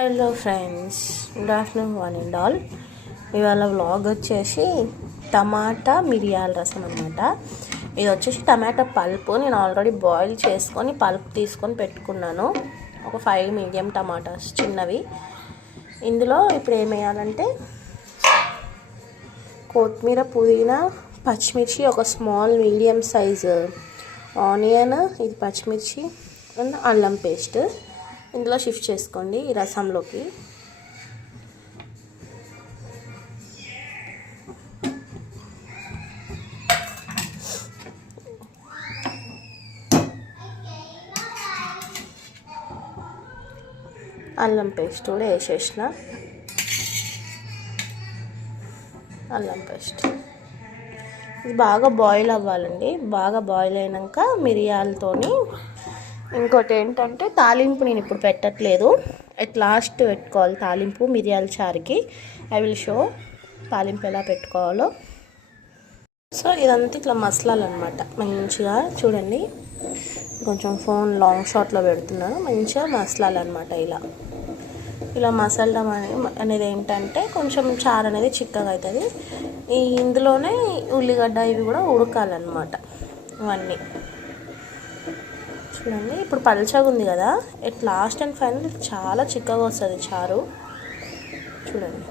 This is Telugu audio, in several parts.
Hello friends, good afternoon one and all. ఇవాళ వ్లాగ్ వచ్చేసి టమాటా మిరియాల రసం అనమాట. ఇది వచ్చేసి టమాటా పల్పు నేను ఆల్రెడీ బాయిల్ చేసుకొని పల్ప్ తీసుకొని పెట్టుకున్నాను. ఒక 5 మీడియం టమాటాస్ చిన్నవి. ఇందులో ఇప్పుడు ఏం వేయాలంటే కొత్తిమీర, పుదీనా, పచ్చిమిర్చి, ఒక స్మాల్ మీడియం సైజు ఆనియన్, ఇది పచ్చిమిర్చి అండ్ అల్లం పేస్ట్ ఇందులో షిఫ్ట్ చేసుకోండి ఈ రసంలోకి. అల్లం పేస్ట్ కూడా వేసేసిన. అల్లం పేస్ట్ ఇది బాగా బాయిల్ అవ్వాలండి. బాగా బాయిల్ అయినాక మిరియాలతోని, ఇంకోటి ఏంటంటే తాలింపు నేను ఇప్పుడు పెట్టట్లేదు, అట్ లాస్ట్ పెట్టుకోవాలి తాలింపు మిరియాల చారుకి. ఐ విల్ షో తాలింపు ఎలా పెట్టుకోవాలో. సో ఇదంతా ఇట్లా మసలాలన్నమాట మంచిగా. చూడండి, కొంచెం ఫోన్ లాంగ్ షాట్లో పెడుతున్నాను. మంచిగా మసలాలన్నమాట. ఇలా మసలడం అనేది ఏంటంటే కొంచెం చారు అనేది చిక్కగా అవుతుంది. ఇందులోనే ఉల్లిగడ్డ ఇవి కూడా ఉడకాలన్నమాట. ఇవన్నీ చూడండి, ఇప్పుడు పల్చగా ఉంది కదా, ఎట్ లాస్ట్ అండ్ ఫైనల్ చాలా చిక్కగా వస్తుంది చారు. చూడండి,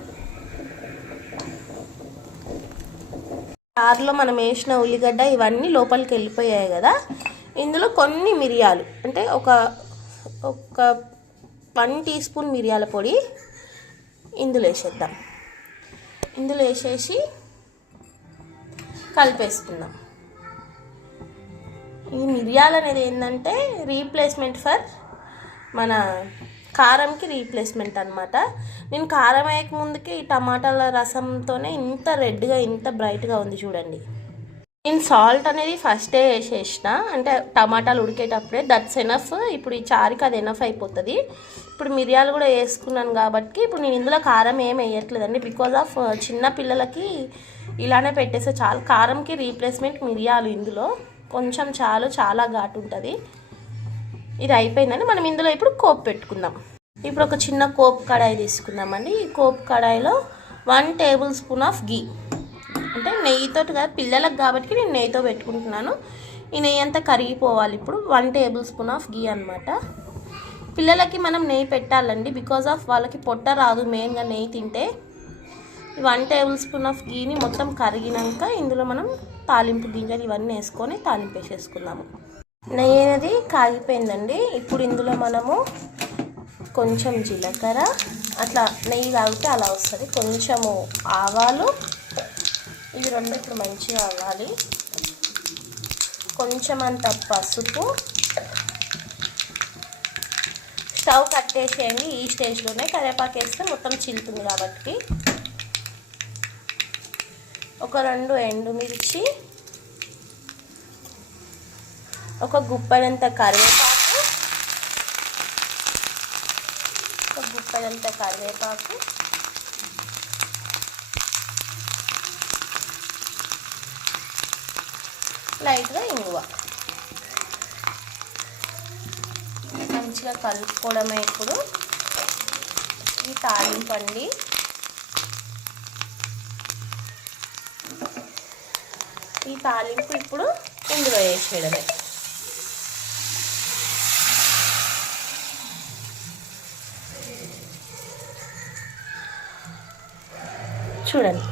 చారులో మనం వేసిన ఉల్లిగడ్డ ఇవన్నీ లోపలికి వెళ్ళిపోయాయి కదా. ఇందులో కొన్ని మిరియాలు, అంటే ఒక 1 టీ స్పూన్ మిరియాల పొడి ఇందులో వేసేద్దాం. ఇందులో వేసేసి కలిపేసుకుందాం. ఈ మిరియాలు అనేది ఏంటంటే రీప్లేస్మెంట్ ఫర్ మన కారంకి రీప్లేస్మెంట్ అనమాట. నేను కారం వేయక ముందుకి ఈ టమాటాల రసంతోనే ఇంత రెడ్గా ఇంత బ్రైట్గా ఉంది చూడండి. నేను సాల్ట్ అనేది ఫస్టే వేసేసిన, అంటే టమాటాలు ఉడికేటప్పుడే. That's enough. ఇప్పుడు ఈ చారుకి అది ఎనఫ్ అయిపోతుంది. ఇప్పుడు మిరియాలు కూడా వేసుకున్నాను కాబట్టి ఇప్పుడు నేను ఇందులో కారం ఏం వేయట్లేదండి. బికాజ్ ఆఫ్ చిన్న పిల్లలకి ఇలానే పెట్టేస్తే చాలు. కారంకి రీప్లేస్మెంట్ మిరియాలు ఇందులో కొంచెం చాలు, చాలా ఘాటు ఉంటుంది. ఇది అయిపోయిందని మనం ఇందులో ఇప్పుడు కోపు పెట్టుకుందాం. ఇప్పుడు ఒక చిన్న కోపు కడాయి తీసుకుందామండి. ఈ కోపు కడాయిలో 1 టేబుల్ స్పూన్ ఆఫ్ గీ, అంటే నెయ్యితో కదా, పిల్లలకు కాబట్టి నేను నెయ్యితో పెట్టుకుంటున్నాను. ఈ నెయ్యి అంతా కరిగిపోవాలి. ఇప్పుడు 1 టేబుల్ స్పూన్ ఆఫ్ గీ అనమాట. పిల్లలకి మనం నెయ్యి పెట్టాలండి, బికాజ్ ఆఫ్ వాళ్ళకి పొట్ట రాదు మెయిన్గా నెయ్యి తింటే. 1 టేబుల్ స్పూన్ ఆఫ్ గీని మొత్తం కరిగినాక ఇందులో మనం తాలింపు గింజలు ఇవన్నీ వేసుకొని తాలింపు వేసేసుకుందాము. నెయ్యి అనేది కాగిపోయిందండి. ఇప్పుడు ఇందులో మనము కొంచెం జీలకర్ర, అట్లా నెయ్యి కాగితే అలా వస్తుంది, కొంచెము ఆవాలు, ఇవి రెండు ఇప్పుడు మంచిగా అవ్వాలి. కొంచెం అంత పసుపు. స్టవ్ కట్టేసేయండి ఈ స్టేజ్లోనే. కరివేపాకు వేస్తే మొత్తం చిలుతుంది కాబట్టి. ఒక 2 ఎండుమిర్చి, ఒక గుప్పెడంత కరివేపాకు, లైట్గా ఇంగువ. మంచిగా కలుపుకోవడమే. ఇప్పుడు ఈ తాలింపు అండి. ఈ తాలింపు ఇప్పుడు ఇందులో వేసేయడమే. చూడండి,